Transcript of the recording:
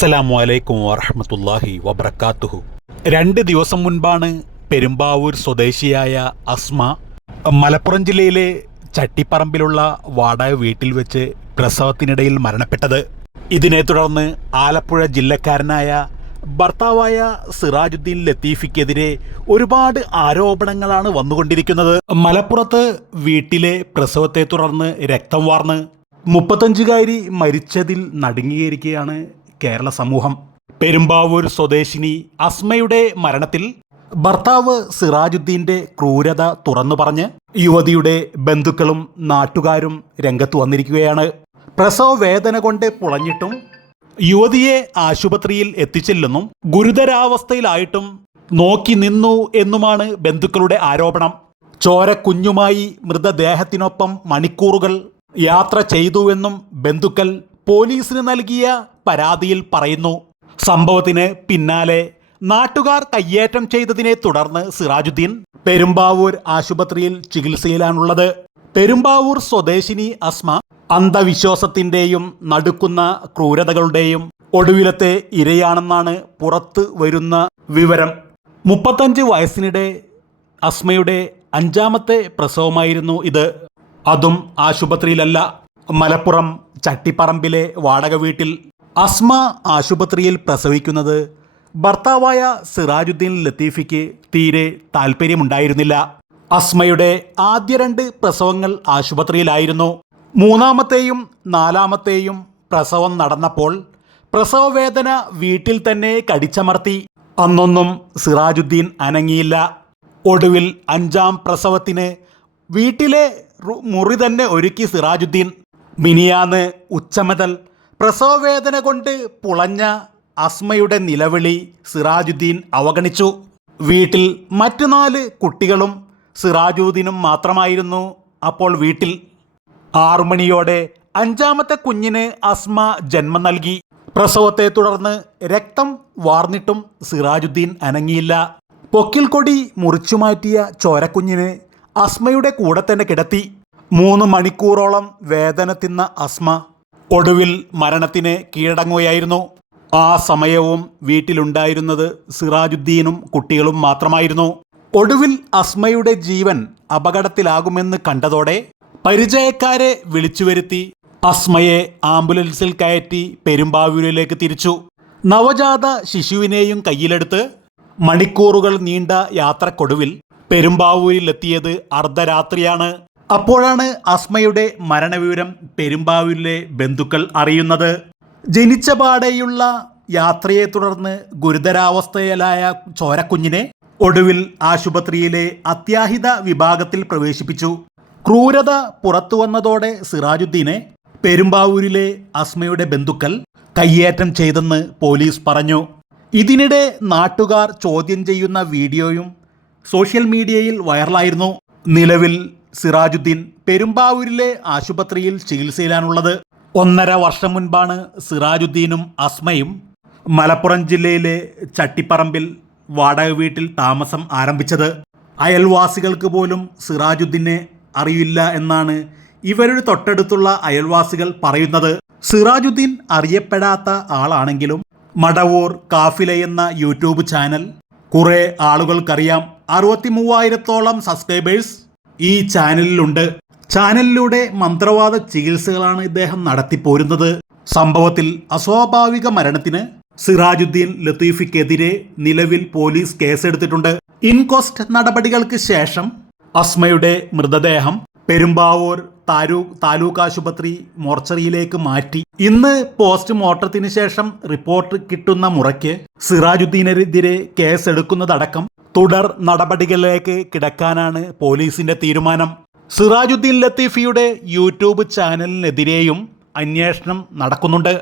അസ്സലാമു അലൈക്കും വറഹ്മത്തുള്ളാഹി വബറകാതുഹു. 2 ദിവസം മുൻപാണ് പെരുമ്പാവൂർ സ്വദേശിയായ അസ്മ മലപ്പുറം ജില്ലയിലെ ചട്ടിപ്പറമ്പിലുള്ള വാടക വീട്ടിൽ വെച്ച് പ്രസവത്തിനിടയിൽ മരണപ്പെട്ടത്. ഇതിനെ തുടർന്ന് ആലപ്പുഴ ജില്ലക്കാരനായ ഭർത്താവായ സിറാജുദ്ദീൻ ലത്തീഫിക്കെതിരെ ഒരുപാട് ആരോപണങ്ങളാണ് വന്നുകൊണ്ടിരിക്കുന്നത്. മലപ്പുറത്ത് വീട്ടിലെ പ്രസവത്തെ തുടർന്ന് രക്തം വാർന്ന് 35-കാരി മരിച്ചതിൽ നടുങ്ങിയിരിക്കുകയാണ് കേരള സമൂഹം. പെരുമ്പാവൂർ സ്വദേശിനി അസ്മയുടെ മരണത്തിൽ ഭർത്താവ് സിറാജുദ്ദീന്റെ ക്രൂരത തുറന്നു പറഞ്ഞ് യുവതിയുടെ ബന്ധുക്കളും നാട്ടുകാരും രംഗത്ത് വന്നിരിക്കുകയാണ്. പ്രസവ വേദന കൊണ്ട് പുളഞ്ഞിട്ടും യുവതിയെ ആശുപത്രിയിൽ എത്തിച്ചില്ലെന്നും ഗുരുതരാവസ്ഥയിലായിട്ടും നോക്കി നിന്നു എന്നുമാണ് ബന്ധുക്കളുടെ ആരോപണം. ചോരക്കുഞ്ഞുമായി മൃതദേഹത്തിനൊപ്പം മണിക്കൂറുകൾ യാത്ര ചെയ്തുവെന്നും ബന്ധുക്കൾ പോലീസിന് നൽകിയ പരാതിയിൽ പറയുന്നു. സംഭവത്തിന് പിന്നാലെ നാട്ടുകാർ കയ്യേറ്റം ചെയ്തതിനെ തുടർന്ന് സിറാജുദ്ദീൻ പെരുമ്പാവൂർ ആശുപത്രിയിൽ ചികിത്സയിലാണുള്ളത്. പെരുമ്പാവൂർ സ്വദേശിനി അസ്മ അന്ധവിശ്വാസത്തിന്റെയും നടുക്കുന്ന ക്രൂരതകളുടെയും ഒടുവിലത്തെ ഇരയാണെന്നാണ് പുറത്ത് വരുന്ന വിവരം. 35 വയസ്സിനിടെ അസ്മയുടെ 5ാമത്തെ പ്രസവമായിരുന്നു ഇത്. അതും ആശുപത്രിയിലല്ല, മലപ്പുറം ചട്ടിപ്പറമ്പിലെ വാടക വീട്ടിൽ. അസ്മ ആശുപത്രിയിൽ പ്രസവിക്കുന്നത് ഭർത്താവായ സിറാജുദ്ദീൻ ലത്തീഫിക്ക് തീരെ താല്പര്യമുണ്ടായിരുന്നില്ല. അസ്മയുടെ ആദ്യ 2 പ്രസവങ്ങൾ ആശുപത്രിയിലായിരുന്നു. 3ാമത്തെയും 4ാമത്തെയും പ്രസവം നടന്നപ്പോൾ പ്രസവവേദന വീട്ടിൽ തന്നെ കടിച്ചമർത്തി. അന്നൊന്നും സിറാജുദ്ദീൻ അനങ്ങിയില്ല. ഒടുവിൽ 5ാം പ്രസവത്തിന് വീട്ടിലെ മുറി തന്നെ ഒരുക്കി സിറാജുദ്ദീൻ. മിനിയാന്ന് ഉച്ചമുതൽ പ്രസവവേദന കൊണ്ട് പുളഞ്ഞ അസ്മയുടെ നിലവിളി സിറാജുദ്ദീൻ അവഗണിച്ചു. വീട്ടിൽ മറ്റു 4 കുട്ടികളും സിറാജുദ്ദീനും മാത്രമായിരുന്നു അപ്പോൾ വീട്ടിൽ. 6 മണിയോടെ 5ാമത്തെ കുഞ്ഞിന് അസ്മ ജന്മം നൽകി. പ്രസവത്തെ തുടർന്ന് രക്തം വാർന്നിട്ടും സിറാജുദ്ദീൻ അനങ്ങിയില്ല. പൊക്കിൽ കൊടി മുറിച്ചുമാറ്റിയ ചോരക്കുഞ്ഞിന് അസ്മയുടെ കൂടെ തന്നെ കിടത്തി. 3 മണിക്കൂറോളം വേദന തിന്ന അസ്മ ഒടുവിൽ മരണത്തിന് കീഴടങ്ങുകയായിരുന്നു. ആ സമയവും വീട്ടിലുണ്ടായിരുന്നത് സിറാജുദ്ദീനും കുട്ടികളും മാത്രമായിരുന്നു. ഒടുവിൽ അസ്മയുടെ ജീവൻ അപകടത്തിലാകുമെന്ന് കണ്ടതോടെ പരിചയക്കാരെ വിളിച്ചു വരുത്തി അസ്മയെ ആംബുലൻസിൽ കയറ്റി പെരുമ്പാവൂരിലേക്ക് തിരിച്ചു. നവജാത ശിശുവിനെയും കയ്യിലെടുത്ത് മണിക്കൂറുകൾ നീണ്ട യാത്രക്കൊടുവിൽ പെരുമ്പാവൂരിലെത്തിയത് അർദ്ധരാത്രിയാണ്. അപ്പോഴാണ് അസ്മയുടെ മരണവിവരം പെരുമ്പാവൂരിലെ ബന്ധുക്കൾ അറിയുന്നത്. ജനിച്ച പാടെയുള്ള യാത്രയെ തുടർന്ന് ഗുരുതരാവസ്ഥയിലായ ചോരക്കുഞ്ഞിനെ ഒടുവിൽ ആശുപത്രിയിലെ അത്യാഹിത വിഭാഗത്തിൽ പ്രവേശിപ്പിച്ചു. ക്രൂരത പുറത്തു വന്നതോടെ സിറാജുദ്ദീനെ പെരുമ്പാവൂരിലെ അസ്മയുടെ ബന്ധുക്കൾ കയ്യേറ്റം ചെയ്തെന്ന് പോലീസ് പറഞ്ഞു. ഇതിനിടെ നാട്ടുകാർ ചോദ്യം ചെയ്യുന്ന വീഡിയോയും സോഷ്യൽ മീഡിയയിൽ വൈറലായിരുന്നു. നിലവിൽ സിറാജുദ്ദീൻ പെരുമ്പാവൂരിലെ ആശുപത്രിയിൽ ചികിത്സയിലാണുള്ളത്. 1.5 വർഷം മുൻപാണ് സിറാജുദ്ദീനും അസ്മയും മലപ്പുറം ജില്ലയിലെ ചട്ടിപ്പറമ്പിൽ വാടക വീട്ടിൽ താമസം ആരംഭിച്ചത്. അയൽവാസികൾക്ക് പോലും സിറാജുദ്ദീനെ അറിയില്ല എന്നാണ് ഇവരുടെ തൊട്ടടുത്തുള്ള അയൽവാസികൾ പറയുന്നത്. സിറാജുദ്ദീൻ അറിയപ്പെടാത്ത ആളാണെങ്കിലും മടവൂർ കാഫില എന്ന യൂട്യൂബ് ചാനൽ കുറെ ആളുകൾക്കറിയാം. 63,000-ഓളം സബ്സ്ക്രൈബേഴ്സ് ഈ ചാനലിലുണ്ട്. ചാനലിലൂടെ മന്ത്രവാദ ചികിത്സകളാണ് ഇദ്ദേഹം നടത്തിപ്പോരുന്നത്. സംഭവത്തിൽ അസ്വാഭാവിക മരണത്തിന് സിറാജുദ്ദീൻ ലത്തീഫിക്കെതിരെ നിലവിൽ പോലീസ് കേസെടുത്തിട്ടുണ്ട്. ഇൻക്വസ്റ്റ് നടപടികൾക്ക് ശേഷം അസ്മയുടെ മൃതദേഹം പെരുമ്പാവൂർ താലൂക്ക് ആശുപത്രി മോർച്ചറിയിലേക്ക് മാറ്റി. ഇന്ന് പോസ്റ്റ്മോർട്ടത്തിന് ശേഷം റിപ്പോർട്ട് കിട്ടുന്ന മുറയ്ക്ക് സിറാജുദ്ദീനെതിരെ കേസെടുക്കുന്നതടക്കം തുടർ നടപടികളിലേക്ക് കിടക്കാനാണ് പോലീസിന്റെ തീരുമാനം. സിറാജുദ്ദീൻ ലത്തീഫിയുടെ യൂട്യൂബ് ചാനലിനെതിരെയും അന്വേഷണം നടക്കുന്നുണ്ട്.